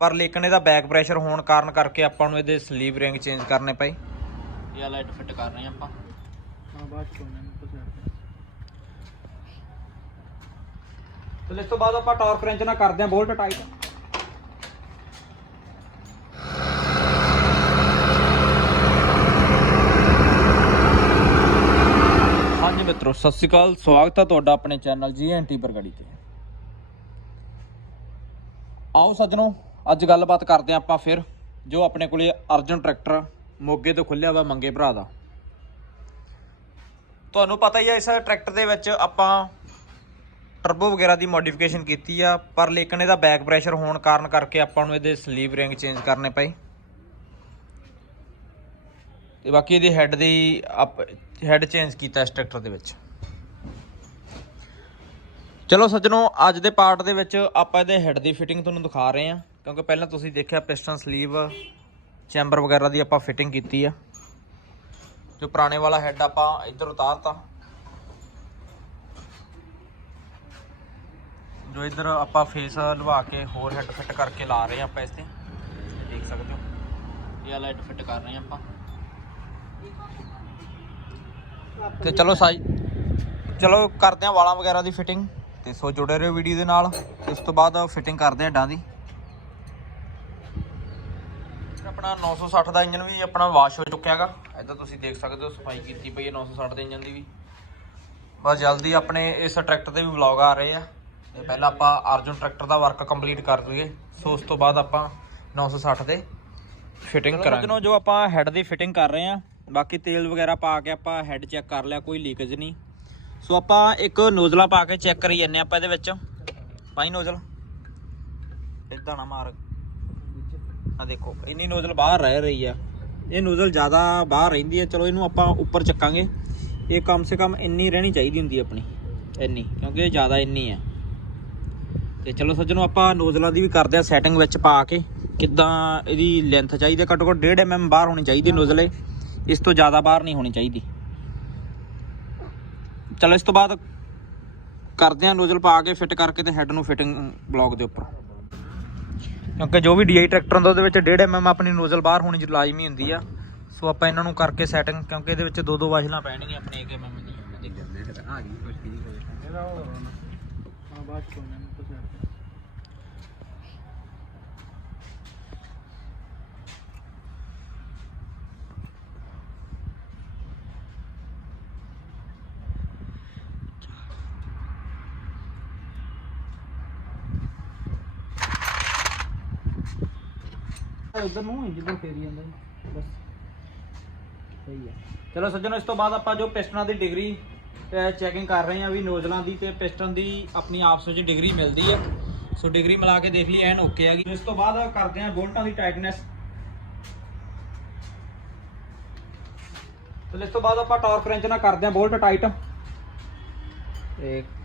ਪਰ ਲੇਕਿਨ ਇਹਦਾ ਬੈਕ ਪ੍ਰੈਸ਼ਰ ਹੋਣ ਕਾਰਨ ਕਰਕੇ ਆਪਾਂ ਨੂੰ ਇਹਦੇ ਸਲੀਪ ਰਿੰਗ ਚੇਂਜ ਕਰਨੇ ਪਏ। ਇਹ ਲਾਈਟ ਫਿੱਟ ਕਰ ਰਹੇ ਹਾਂ ਆਪਾਂ। ਹਾਂ ਬਾਅਦ ਚ ਤੇ ਇਸ ਤੋਂ ਬਾਅਦ ਆਪਾਂ ਟਾਰਕ ਰੈਂਚ ਨਾਲ ਕਰਦੇ ਹਾਂ ਬੋਲਟ ਟਾਈਟ ਹਾਂਜੀ ਮਿੱਤਰੋ ਸਤਿ ਸ਼੍ਰੀ ਅਕਾਲ। ਸਵਾਗਤ ਹੈ ਤੁਹਾਡਾ ਆਪਣੇ ਚੈਨਲ ਜੀਐਨਟੀ ਬਰਗੜੀ ਤੇ। ਆਓ ਸੱਜਣੋ ਅੱਜ ਗੱਲਬਾਤ ਕਰਦੇ ਹਾਂ ਆਪਾਂ ਫਿਰ, ਜੋ ਆਪਣੇ ਕੋਲੇ ਅਰਜਨ ਟਰੈਕਟਰ ਮੋਗੇ ਤੋਂ ਖੁੱਲਿਆ ਵਾ ਮੰਗੇ ਭਰਾ ਦਾ। ਤੁਹਾਨੂੰ ਪਤਾ ਹੀ ਆ, ਇਸ ਟਰੈਕਟਰ ਦੇ ਵਿੱਚ ਆਪਾਂ ਟਰਬੋ ਵਗੈਰਾ ਦੀ ਮੋਡੀਫਿਕੇਸ਼ਨ ਕੀਤੀ ਆ, ਪਰ ਲੇਕਿਨ ਇਹਦਾ ਬੈਕ ਪ੍ਰੈਸ਼ਰ ਹੋਣ ਕਾਰਨ ਕਰਕੇ ਆਪਾਂ ਨੂੰ ਇਹਦੇ ਸਲੀਵ ਰਿੰਗ ਚੇਂਜ ਕਰਨੇ ਪਏ। ਤੇ ਬਾਕੀ ਇਹਦੀ ਹੈੱਡ ਦੀ ਹੈੱਡ ਚੇਂਜ ਕੀਤਾ ਇਸ ਟਰੈਕਟਰ ਦੇ ਵਿੱਚ। ਚਲੋ ਸੱਜਣੋ, ਅੱਜ ਦੇ ਪਾਰਟ ਦੇ ਵਿੱਚ ਆਪਾਂ ਇਹਦੇ ਹੈੱਡ ਦੀ ਫਿਟਿੰਗ ਤੁਹਾਨੂੰ ਦਿਖਾ ਰਹੇ ਹਾਂ, ਕਿਉਂਕਿ ਪਹਿਲਾਂ ਤੁਸੀਂ ਦੇਖਿਆ ਪਿਸਟਨ ਸਲੀਵ ਚੈਂਬਰ ਵਗੈਰਾ ਦੀ ਆਪਾਂ ਫਿਟਿੰਗ ਕੀਤੀ ਆ। ਜੋ ਪੁਰਾਣੇ ਵਾਲਾ ਹੈੱਡ ਆਪਾਂ ਇੱਧਰ ਉਤਾਰਤਾ। ਜੋ ਇੱਧਰ ਆਪਾਂ ਫੇਸ ਲਵਾ ਕੇ ਹੋਰ ਹੈੱਡ ਫਿੱਟ ਕਰਕੇ ਲਾ ਰਹੇ ਹਾਂ ਆਪਾਂ ਇਸ ਤੇ। ਦੇਖ ਸਕਦੇ ਹੋ, ਇਹ ਵਾਲਾ ਹੈੱਡ ਫਿੱਟ ਕਰ ਰਹੇ ਹਾਂ ਆਪਾਂ। ਤੇ ਚਲੋ ਸਾਈ, ਚਲੋ ਕਰਦੇ ਹਾਂ ਵਾਲਾਂ ਵਗੈਰਾ ਦੀ ਫਿਟਿੰਗ ਤੇ ਸੋ ਜੁੜੇ ਰਹੋ ਵੀਡੀਓ ਦੇ ਨਾਲ ਉਸ ਤੋਂ ਬਾਅਦ ਫਿਟਿੰਗ ਕਰਦੇ ਹਾਂ ਹੈਡਾਂ ਦੀ। ਆਪਣਾ 960 ਦਾ ਇੰਜਨ ਵੀ ਆਪਣਾ ਵਾਸ਼ ਹੋ ਚੁੱਕਿਆ ਹੈਗਾ। ਇੱਧਰ ਤੁਸੀਂ ਦੇਖ ਸਕਦੇ ਹੋ ਸਫ਼ਾਈ ਕੀਤੀ ਪਈ ਹੈ 960 ਦੇ ਇੰਜਨ ਦੀ ਵੀ। ਬਸ ਜਲਦੀ ਆਪਣੇ ਇਸ ਟਰੈਕਟਰ ਤੇ ਵੀ ਵਲੌਗ ਆ ਰਹੇ ਆ। ਤੇ ਪਹਿਲਾਂ ਆਪਾਂ ਅਰਜੁਨ ਟਰੈਕਟਰ ਦਾ ਵਰਕ ਕੰਪਲੀਟ ਕਰ ਦਈਏ। ਸੋ ਉਸ ਤੋਂ ਬਾਅਦ ਆਪਾਂ 960 ਦੇ ਫਿਟਿੰਗ ਕਰਾਂਗੇ। ਜਦੋਂ ਜੋ ਆਪਾਂ ਹੈੱਡ ਦੀ ਫਿਟਿੰਗ ਕਰ ਰਹੇ ਆ ਬਾਕੀ ਤੇਲ ਵਗੈਰਾ ਪਾ ਕੇ ਆਪਾਂ ਹੈੱਡ ਚੈੱਕ ਕਰ ਲਿਆ ਕੋਈ ਲੀਕੇਜ ਨਹੀਂ। ਸੋ ਆਪਾਂ ਇੱਕ ਨੋਜ਼ਲਾ ਪਾ ਕੇ ਚੈੱਕ ਕਰੀ ਜੰਨੇ ਆਪਾਂ ਇਹਦੇ ਵਿੱਚ। ਪਾਈ ਨੋਜ਼ਲ। ਇਦਾਂ ਨਾ ਮਾਰ। ਆ ਦੇਖੋ, ਇੰਨੀ ਨੋਜ਼ਲ ਬਾਹਰ ਰਹਿ ਰਹੀ ਆ। ਇਹ ਨੋਜ਼ਲ ਜ਼ਿਆਦਾ ਬਾਹਰ ਰਹਿੰਦੀ ਹੈ ਚਲੋ ਇਹਨੂੰ ਆਪਾਂ ਉੱਪਰ ਚੱਕਾਂਗੇ। ਇਹ ਕਮ ਸੇ ਕਮ ਇੰਨੀ ਰਹਿਣੀ ਚਾਹੀਦੀ ਹੁੰਦੀ ਆਪਣੀ। ਇੰਨੀ, ਕਿਉਂਕਿ ਇਹ ਜ਼ਿਆਦਾ ਇੰਨੀ ਆ। ਤੇ ਚਲੋ ਸੱਜਣੋ, ਆਪਾਂ ਨੋਜ਼ਲਾਂ ਦੀ ਵੀ ਕਰਦੇ ਆ ਸੈਟਿੰਗ ਵਿੱਚ ਪਾ ਕੇ। ਕਿੱਦਾਂ ਇਹਦੀ ਲੈਂਥ ਚਾਹੀਦੀ ਹੈ ਘੱਟੋ ਘੱਟ 1.5 mm ਬਾਹਰ ਹੋਣੀ ਚਾਹੀਦੀ ਨੋਜ਼ਲ ਇਹ। ਇਸ ਤੋਂ ਜ਼ਿਆਦਾ ਬਾਹਰ ਨਹੀਂ ਹੋਣੀ ਚਾਹੀਦੀ। ਚਲੋ ਇਸ ਤੋਂ ਬਾਅਦ ਕਰਦੇ ਆ ਨੋਜ਼ਲ ਪਾ ਕੇ ਫਿੱਟ ਕਰਕੇ ਤੇ ਹੈੱਡ ਨੂੰ ਫਿਟਿੰਗ ਬਲੌਕ ਦੇ ਉੱਪਰ। ਕਿਉਂਕਿ ਜੋ ਵੀ ਡੀਆਈ ਟਰੈਕਟਰ ਹੁੰਦਾ ਉਹਦੇ ਵਿੱਚ 1.5 mm ਆਪਣੀ ਨੋਜ਼ਲ ਬਾਹਰ ਹੋਣੀ ਲਾਜ਼ਮੀ ਹੁੰਦੀ ਆ। ਸੋ ਆਪਾਂ ਇਹਨਾਂ ਨੂੰ ਕਰਕੇ ਸੈਟਿੰਗ ਕਿਉਂਕਿ ਇਹਦੇ ਵਿੱਚ ਦੋ ਦੋ ਵਾਸ਼ਲਾਂ ਪੈਣਗੀਆਂ ਆਪਣੇ 1 mm ਦੀਆਂ। ਇਹਦਾ ਉਹ ਹਾਂ ਬਾਅਦ ਚ ਉਹਨਾਂ ਨੂੰ ਉਧਰ ਨੂੰ ਹੀ ਜਿੱਦਾਂ ਫੇਰੀ ਜਾਂਦਾ ਜੀ। ਬਸ। ਸਹੀ ਹੈ ਚਲੋ ਸੱਜਣੋ, ਇਸ ਤੋਂ ਬਾਅਦ ਆਪਾਂ ਜੋ ਪਿਸਟਨਾਂ ਦੀ ਡਿਗਰੀ ਚੈਕਿੰਗ ਕਰ ਰਹੇ ਹਾਂ ਵੀ ਨੋਜ਼ਲਾਂ ਦੀ ਤੇ ਪਿਸਟਨ ਦੀ ਆਪਣੀ ਆਪਸ ਵਿੱਚ ਡਿਗਰੀ ਮਿਲਦੀ ਹੈ ਸੋ ਡਿਗਰੀ ਮਿਲਾ ਕੇ ਦੇਖ ਲਈ, ਐਨ ਓਕੇ ਹੈਗੀ ਇਸ ਤੋਂ ਬਾਅਦ ਕਰਦੇ ਹਾਂ ਬੋਲਟਾਂ ਦੀ ਟਾਈਟਨੈਸ। ਤੇ ਇਸ ਤੋਂ ਬਾਅਦ ਆਪਾਂ ਟਾਰਕ ਰੈਂਚ ਨਾਲ ਕਰਦੇ ਹਾਂ ਬੋਲਟ ਟਾਈਟ। ਇੱਕ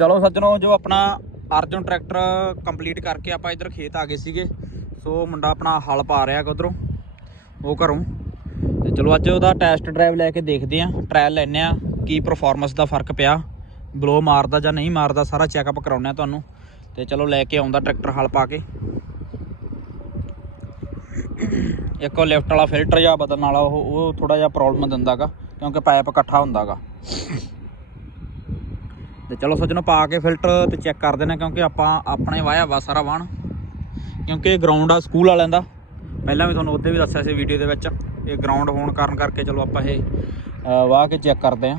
ਚਲੋ ਸੱਜਣੋ, ਜੋ ਆਪਣਾ ਅਰਜਨ ਟਰੈਕਟਰ ਕੰਪਲੀਟ ਕਰਕੇ ਆਪਾਂ ਇੱਧਰ ਖੇਤ ਆ ਗਏ ਸੀਗੇ। ਸੋ ਮੁੰਡਾ ਆਪਣਾ ਹਲ ਪਾ ਰਿਹਾ ਹੈਗਾ ਉਧਰੋਂ। ਉਹ ਘਰੋਂ। ਤੇ ਚਲੋ ਅੱਜ ਉਹਦਾ ਟੈਸਟ ਡਰਾਈਵ ਲੈ ਕੇ ਦੇਖਦੇ ਆਂ ਟ੍ਰਾਇਲ ਲੈਣੇ ਆ ਕੀ ਪਰਫਾਰਮੈਂਸ ਦਾ ਫ਼ਰਕ ਪਿਆ। ਬਲੋ ਮਾਰਦਾ ਜਾਂ ਨਹੀਂ ਮਾਰਦਾ, ਸਾਰਾ ਚੈੱਕਅਪ ਕਰਾਉਣਾ ਆ ਤੁਹਾਨੂੰ। ਤੇ ਚਲੋ ਲੈ ਕੇ ਆਉਂਦਾ ਟਰੈਕਟਰ ਹਲ ਪਾ ਕੇ। ਇੱਕ ਉਹ ਲਿਫਟ ਵਾਲਾ ਫਿਲਟਰ ਜਾਂ ਬਦਲਣ ਵਾਲਾ, ਉਹ ਉਹ ਥੋੜਾ ਜਿਹਾ ਪ੍ਰੋਬਲਮ ਦਿੰਦਾਗਾ ਕਿਉਂਕਿ ਪਾਈਪ ਇਕੱਠਾ ਹੁੰਦਾਗਾ। ਤੇ ਚਲੋ ਸੱਜਣੋ ਪਾ ਕੇ ਫਿਲਟਰ ਤੇ ਚੈੱਕ ਕਰ ਦੇਣਾ ਕਿਉਂਕਿ ਆਪਾਂ ਆਪਣੇ ਵਾਇਆ ਵਾ ਸਾਰਾ ਵਾਹਣ। ਕਿਉਂਕਿ ਇਹ ਗਰਾਊਂਡ ਆ ਸਕੂਲ ਵਾਲਿਆਂ ਦਾ। ਪਹਿਲਾਂ ਵੀ ਤੁਹਾਨੂੰ ਉਹਦੇ ਵੀ ਦੱਸਿਆ ਸੀ ਵੀਡੀਓ ਦੇ ਵਿੱਚ। ਇਹ ਗਰਾਊਂਡ ਹੋਣ ਕਾਰਨ ਕਰਕੇ ਚਲੋ ਆਪਾਂ ਇਹ ਵਾਹ ਕੇ ਚੈੱਕ ਕਰਦੇ ਆਂ।